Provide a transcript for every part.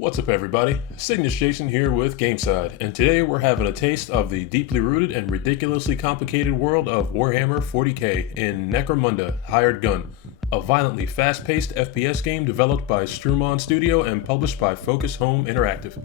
What's up, everybody? Cygnus Jason here with GameSide, and today we're having a taste of the deeply rooted and ridiculously complicated world of Warhammer 40k in Necromunda Hired Gun, a violently fast-paced FPS game developed by Strumon Studio and published by Focus Home Interactive.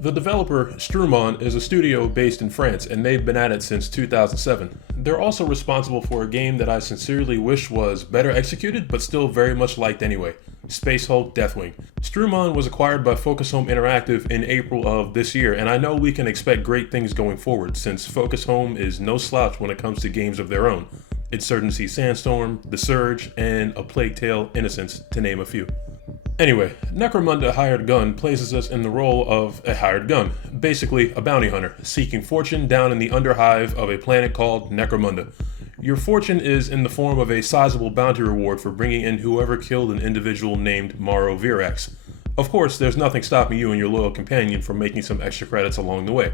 The developer, Strumon, is a studio based in France, and they've been at it since 2007. They're also responsible for a game that I sincerely wish was better executed, but still very much liked anyway, Space Hulk Deathwing. Strumon was acquired by Focus Home Interactive in April of this year, and I know we can expect great things going forward, since Focus Home is no slouch when it comes to games of their own. Insurgency Sandstorm, The Surge, and A Plague Tale Innocence, to name a few. Anyway, Necromunda Hired Gun places us in the role of a hired gun, basically a bounty hunter, seeking fortune down in the underhive of a planet called Necromunda. Your fortune is in the form of a sizable bounty reward for bringing in whoever killed an individual named Maro Virax. Of course, there's nothing stopping you and your loyal companion from making some extra credits along the way.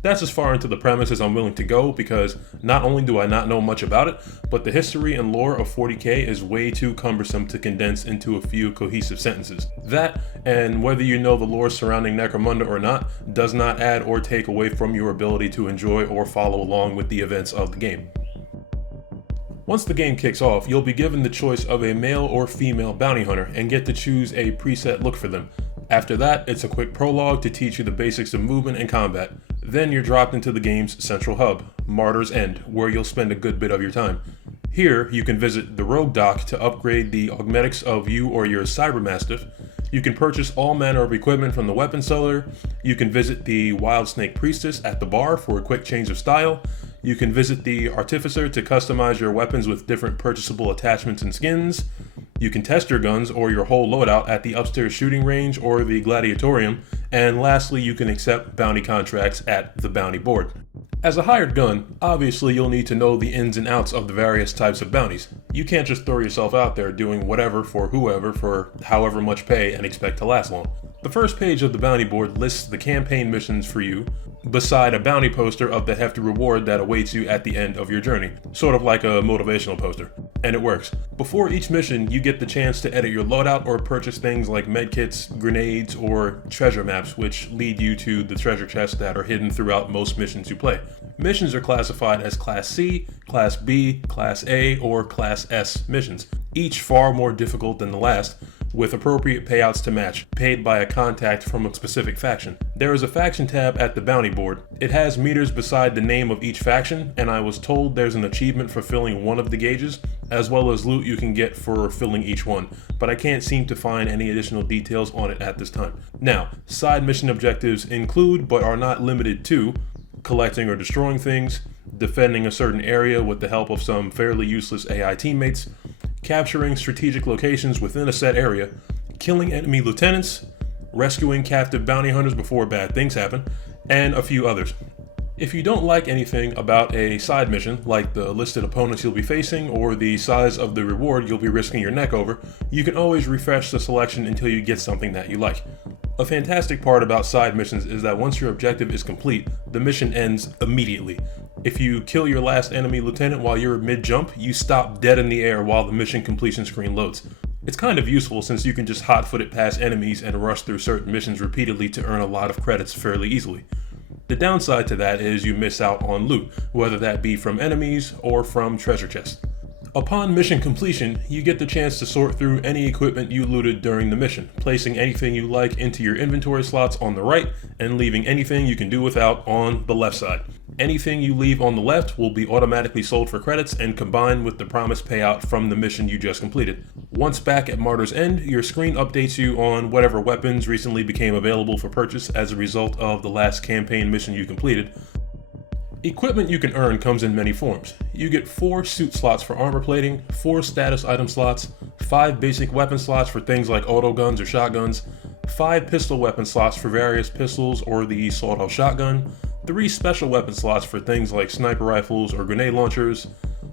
That's as far into the premise as I'm willing to go, because not only do I not know much about it, but the history and lore of 40k is way too cumbersome to condense into a few cohesive sentences. That, and whether you know the lore surrounding Necromunda or not, does not add or take away from your ability to enjoy or follow along with the events of the game. Once the game kicks off, you'll be given the choice of a male or female bounty hunter and get to choose a preset look for them. After that, it's a quick prologue to teach you the basics of movement and combat. Then you're dropped into the game's central hub, Martyr's End, where you'll spend a good bit of your time. Here, you can visit the Rogue Dock to upgrade the augmetics of you or your Cybermastiff. You can purchase all manner of equipment from the weapon seller. You can visit the Wild Snake Priestess at the bar for a quick change of style. You can visit the Artificer to customize your weapons with different purchasable attachments and skins. You can test your guns or your whole loadout at the upstairs shooting range or the gladiatorium. And lastly, you can accept bounty contracts at the bounty board. As a hired gun, obviously you'll need to know the ins and outs of the various types of bounties. You can't just throw yourself out there doing whatever for whoever for however much pay and expect to last long. The first page of the bounty board lists the campaign missions for you, beside a bounty poster of the hefty reward that awaits you at the end of your journey, sort of like a motivational poster. And it works. Before each mission, you get the chance to edit your loadout or purchase things like medkits, grenades, or treasure maps, which lead you to the treasure chests that are hidden throughout most missions you play. Missions are classified as Class C, Class B, Class A, or Class S missions, each far more difficult than the last, with appropriate payouts to match, paid by a contact from a specific faction. There is a faction tab at the bounty board. It has meters beside the name of each faction, and I was told there's an achievement for filling one of the gauges, as well as loot you can get for filling each one, but I can't seem to find any additional details on it at this time. Now, side mission objectives include, but are not limited to, collecting or destroying things, defending a certain area with the help of some fairly useless AI teammates, capturing strategic locations within a set area, killing enemy lieutenants, rescuing captive bounty hunters before bad things happen, and a few others. If you don't like anything about a side mission, like the listed opponents you'll be facing or the size of the reward you'll be risking your neck over, you can always refresh the selection until you get something that you like. A fantastic part about side missions is that once your objective is complete, the mission ends immediately. If you kill your last enemy lieutenant while you're mid-jump, you stop dead in the air while the mission completion screen loads. It's kind of useful since you can just hot-foot it past enemies and rush through certain missions repeatedly to earn a lot of credits fairly easily. The downside to that is you miss out on loot, whether that be from enemies or from treasure chests. Upon mission completion, you get the chance to sort through any equipment you looted during the mission, placing anything you like into your inventory slots on the right and leaving anything you can do without on the left side. Anything you leave on the left will be automatically sold for credits and combined with the promised payout from the mission you just completed. Once back at Martyr's End, your screen updates you on whatever weapons recently became available for purchase as a result of the last campaign mission you completed. Equipment you can earn comes in many forms. You get 4 suit slots for armor plating, 4 status item slots, 5 basic weapon slots for things like auto guns or shotguns, 5 pistol weapon slots for various pistols or the sawed-off shotgun, 3 special weapon slots for things like sniper rifles or grenade launchers,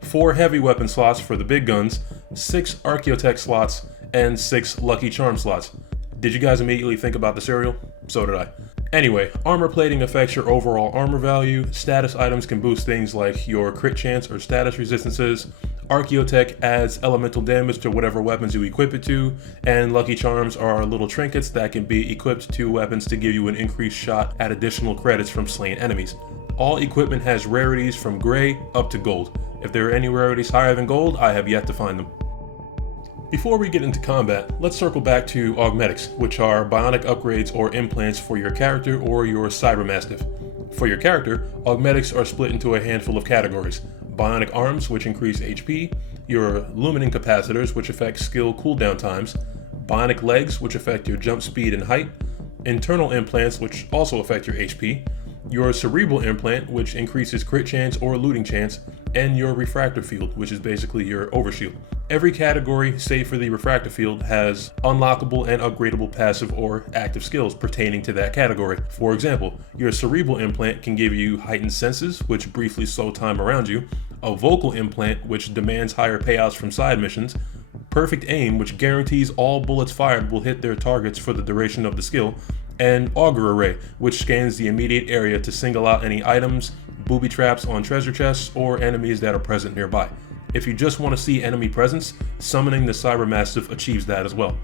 4 heavy weapon slots for the big guns, 6 Archaeotech slots, and 6 Lucky Charm slots. Did you guys immediately think about the cereal? So did I. Anyway, armor plating affects your overall armor value, status items can boost things like your crit chance or status resistances, Archaeotech adds elemental damage to whatever weapons you equip it to, and Lucky Charms are little trinkets that can be equipped to weapons to give you an increased shot at additional credits from slain enemies. All equipment has rarities from gray up to gold. If there are any rarities higher than gold, I have yet to find them. Before we get into combat, let's circle back to augmetics, which are bionic upgrades or implants for your character or your Cybermastiff. For your character, augmetics are split into a handful of categories. Bionic arms, which increase HP, your Luminin capacitors, which affect skill cooldown times, bionic legs, which affect your jump speed and height, internal implants, which also affect your HP, your cerebral implant, which increases crit chance or looting chance, and your refractor field, which is basically your overshield. Every category, save for the refractor field, has unlockable and upgradable passive or active skills pertaining to that category. For example, your cerebral implant can give you heightened senses, which briefly slow time around you, a vocal implant, which demands higher payouts from side missions, perfect aim, which guarantees all bullets fired will hit their targets for the duration of the skill, and auger array, which scans the immediate area to single out any items, booby traps on treasure chests, or enemies that are present nearby. If you just want to see enemy presence, summoning the Cybermastiff achieves that as well.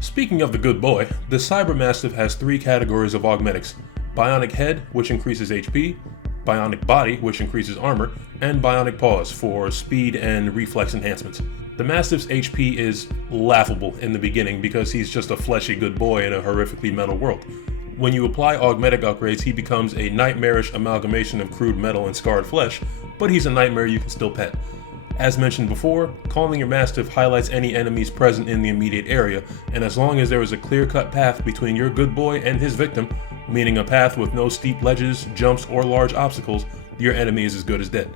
Speaking of the good boy, the Cybermastiff has 3 categories of augmetics: bionic head, which increases HP, bionic body, which increases armor, and bionic paws for speed and reflex enhancements. The Mastiff's HP is laughable in the beginning because he's just a fleshy good boy in a horrifically metal world. When you apply augmetic upgrades, he becomes a nightmarish amalgamation of crude metal and scarred flesh, but he's a nightmare you can still pet. As mentioned before, calling your Mastiff highlights any enemies present in the immediate area, and as long as there is a clear-cut path between your good boy and his victim, meaning a path with no steep ledges, jumps, or large obstacles, your enemy is as good as dead.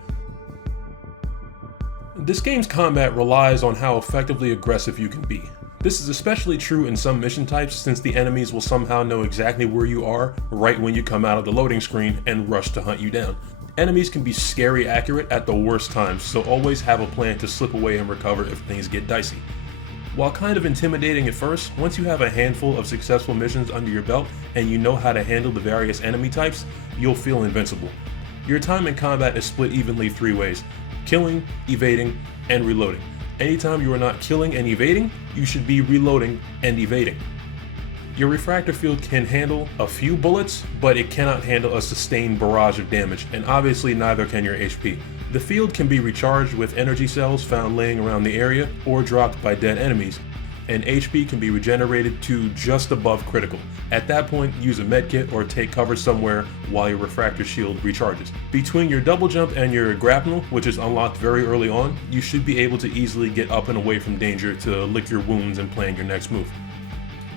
This game's combat relies on how effectively aggressive you can be. This is especially true in some mission types, since the enemies will somehow know exactly where you are right when you come out of the loading screen and rush to hunt you down. Enemies can be scary accurate at the worst times, so always have a plan to slip away and recover if things get dicey. While kind of intimidating at first, once you have a handful of successful missions under your belt and you know how to handle the various enemy types, you'll feel invincible. Your time in combat is split evenly 3 ways: killing, evading, and reloading. Anytime you are not killing and evading, you should be reloading and evading. Your refractor field can handle a few bullets, but it cannot handle a sustained barrage of damage, and obviously neither can your HP. The field can be recharged with energy cells found laying around the area or dropped by dead enemies, and HP can be regenerated to just above critical. At that point, use a medkit or take cover somewhere while your refractor shield recharges. Between your double jump and your grapnel, which is unlocked very early on, you should be able to easily get up and away from danger to lick your wounds and plan your next move.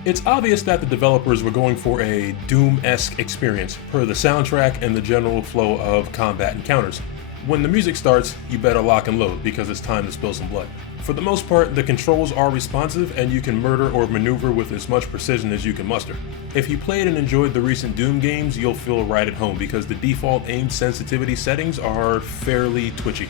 It's obvious that the developers were going for a Doom-esque experience, per the soundtrack and the general flow of combat encounters. When the music starts, you better lock and load because it's time to spill some blood. For the most part, the controls are responsive and you can murder or maneuver with as much precision as you can muster. If you played and enjoyed the recent Doom games, you'll feel right at home because the default aim sensitivity settings are fairly twitchy.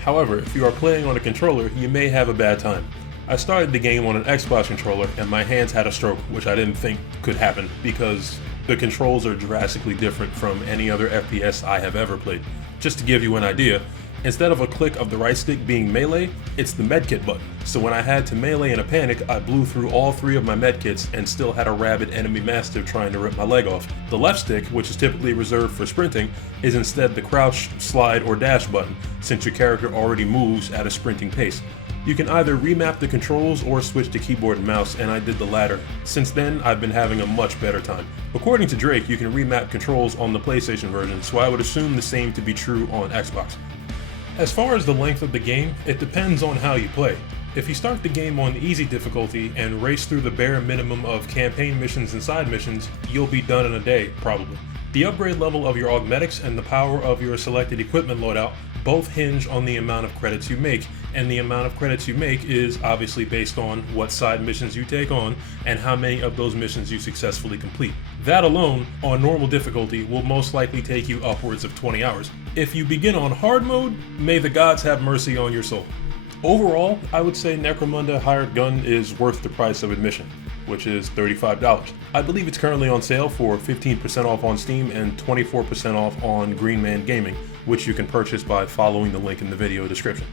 However, if you are playing on a controller, you may have a bad time. I started the game on an Xbox controller and my hands had a stroke, which I didn't think could happen because the controls are drastically different from any other FPS I have ever played. Just to give you an idea, instead of a click of the right stick being melee, it's the medkit button. So when I had to melee in a panic, I blew through all 3 of my medkits and still had a rabid enemy Mastiff trying to rip my leg off. The left stick, which is typically reserved for sprinting, is instead the crouch, slide, or dash button, since your character already moves at a sprinting pace. You can either remap the controls or switch to keyboard and mouse, and I did the latter. Since then, I've been having a much better time. According to Drake, you can remap controls on the PlayStation version, so I would assume the same to be true on Xbox. As far as the length of the game, it depends on how you play. If you start the game on easy difficulty and race through the bare minimum of campaign missions and side missions, you'll be done in a day, probably. The upgrade level of your augmetics and the power of your selected equipment loadout both hinge on the amount of credits you make, and the amount of credits you make is obviously based on what side missions you take on and how many of those missions you successfully complete. That alone, on normal difficulty, will most likely take you upwards of 20 hours. If you begin on hard mode, may the gods have mercy on your soul. Overall, I would say Necromunda Hired Gun is worth the price of admission, which is $35. I believe it's currently on sale for 15% off on Steam and 24% off on Green Man Gaming, which you can purchase by following the link in the video description.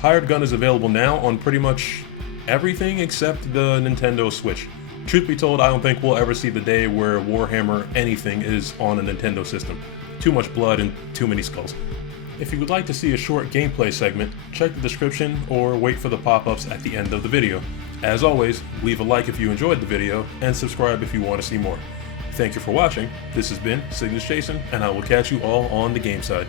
Hired Gun is available now on pretty much everything except the Nintendo Switch. Truth be told, I don't think we'll ever see the day where Warhammer anything is on a Nintendo system. Too much blood and too many skulls. If you would like to see a short gameplay segment, check the description or wait for the pop-ups at the end of the video. As always, leave a like if you enjoyed the video, and subscribe if you want to see more. Thank you for watching. This has been Cygnus Jason, and I will catch you all on the game side.